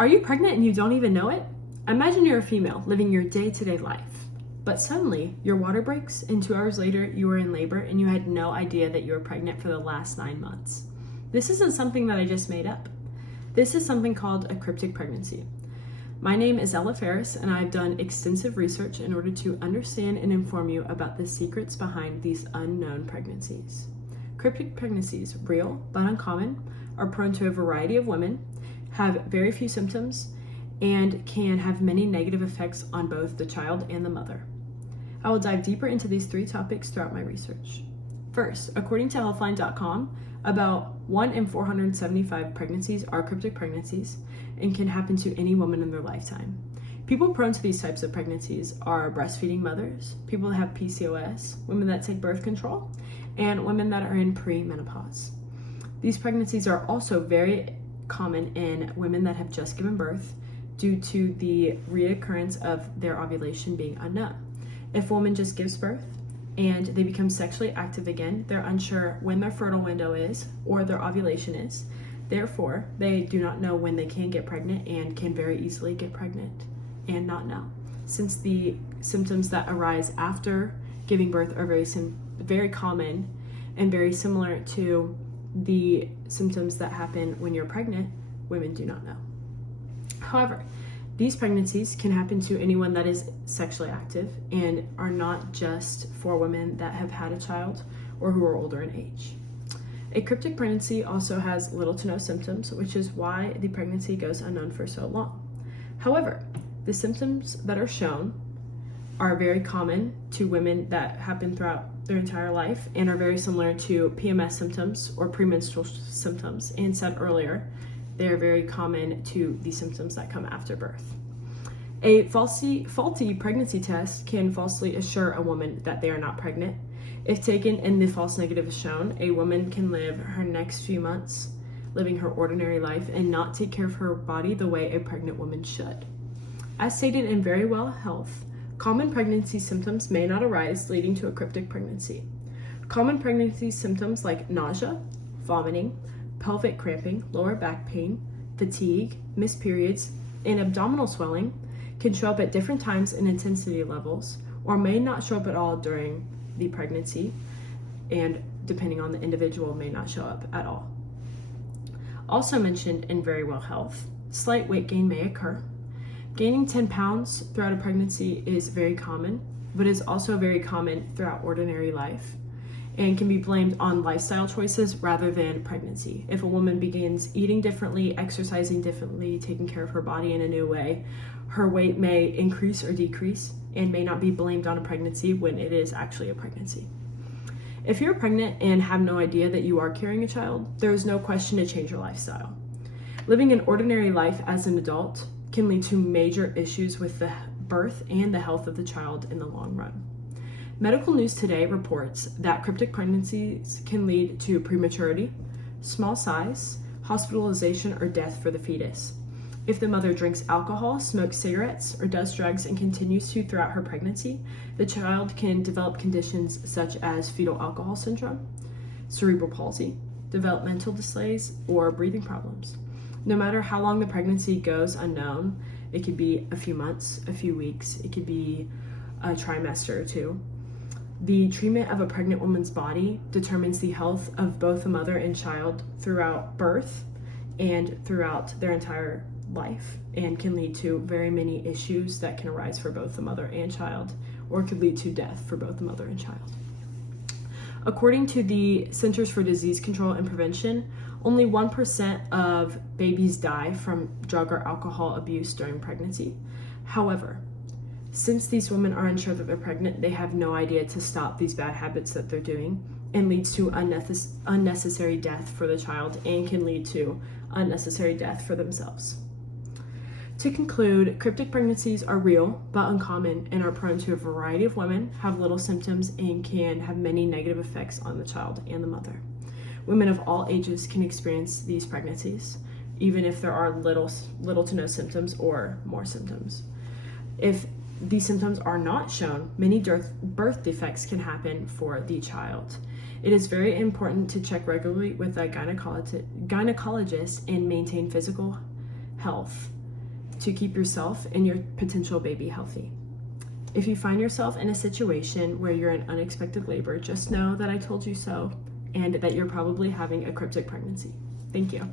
Are you pregnant and you don't even know it? Imagine you're a female living your day-to-day life, but suddenly your water breaks and 2 hours later you were in labor and you had no idea that you were pregnant for the last 9 months. This isn't something that I just made up. This is something called a cryptic pregnancy. My name is Ella Ferris, and I've done extensive research in order to understand and inform you about the secrets behind these unknown pregnancies. Cryptic pregnancies, real but uncommon, are prone to a variety of women, have very few symptoms, and can have many negative effects on both the child and the mother. I will dive deeper into these 3 topics throughout my research. First, according to Healthline.com, about 1 in 475 pregnancies are cryptic pregnancies and can happen to any woman in their lifetime. People prone to these types of pregnancies are breastfeeding mothers, people that have PCOS, women that take birth control, and women that are in pre-menopause. These pregnancies are also very common in women that have just given birth due to the reoccurrence of their ovulation being unknown. If a woman just gives birth and they become sexually active again, they're unsure when their fertile window is or their ovulation is. Therefore, they do not know when they can get pregnant and can very easily get pregnant and not know. Since the symptoms that arise after giving birth are very common and very similar to the symptoms that happen when you're pregnant, women do not know. However, these pregnancies can happen to anyone that is sexually active and are not just for women that have had a child or who are older in age. A cryptic pregnancy also has little to no symptoms, which is why the pregnancy goes unknown for so long. However, the symptoms that are shown are very common to women that happen throughout their entire life and are very similar to PMS symptoms or premenstrual symptoms. And said earlier, they are very common to the symptoms that come after birth. A faulty pregnancy test can falsely assure a woman that they are not pregnant. If taken and the false negative is shown, a woman can live her next few months living her ordinary life and not take care of her body the way a pregnant woman should. As stated in Very Well Health, common pregnancy symptoms may not arise, leading to a cryptic pregnancy. Common pregnancy symptoms like nausea, vomiting, pelvic cramping, lower back pain, fatigue, missed periods, and abdominal swelling can show up at different times and intensity levels, or may not show up at all during the pregnancy, and depending on the individual, may not show up at all. Also mentioned in Very Well Health, slight weight gain may occur. Gaining 10 pounds throughout a pregnancy is very common, but is also very common throughout ordinary life and can be blamed on lifestyle choices rather than pregnancy. If a woman begins eating differently, exercising differently, taking care of her body in a new way, her weight may increase or decrease and may not be blamed on a pregnancy when it is actually a pregnancy. If you're pregnant and have no idea that you are carrying a child, there is no question to change your lifestyle. Living an ordinary life as an adult can lead to major issues with the birth and the health of the child in the long run. Medical News Today reports that cryptic pregnancies can lead to prematurity, small size, hospitalization, or death for the fetus. If the mother drinks alcohol, smokes cigarettes, or does drugs and continues to throughout her pregnancy, the child can develop conditions such as fetal alcohol syndrome, cerebral palsy, developmental delays, or breathing problems. No matter how long the pregnancy goes unknown, it could be a few months, a few weeks, it could be a trimester or 2. The treatment of a pregnant woman's body determines the health of both the mother and child throughout birth and throughout their entire life, and can lead to very many issues that can arise for both the mother and child, or could lead to death for both the mother and child. According to the Centers for Disease Control and Prevention, only 1% of babies die from drug or alcohol abuse during pregnancy. However, since these women are unsure that they're pregnant, they have no idea to stop these bad habits that they're doing, and leads to unnecessary death for the child and can lead to unnecessary death for themselves. To conclude, cryptic pregnancies are real but uncommon and are prone to a variety of women, have little symptoms, and can have many negative effects on the child and the mother. Women of all ages can experience these pregnancies, even if there are little to no symptoms or more symptoms. If these symptoms are not shown, many birth defects can happen for the child. It is very important to check regularly with a gynecologist and maintain physical health to keep yourself and your potential baby healthy. If you find yourself in a situation where you're in unexpected labor, just know that I told you so and that you're probably having a cryptic pregnancy. Thank you.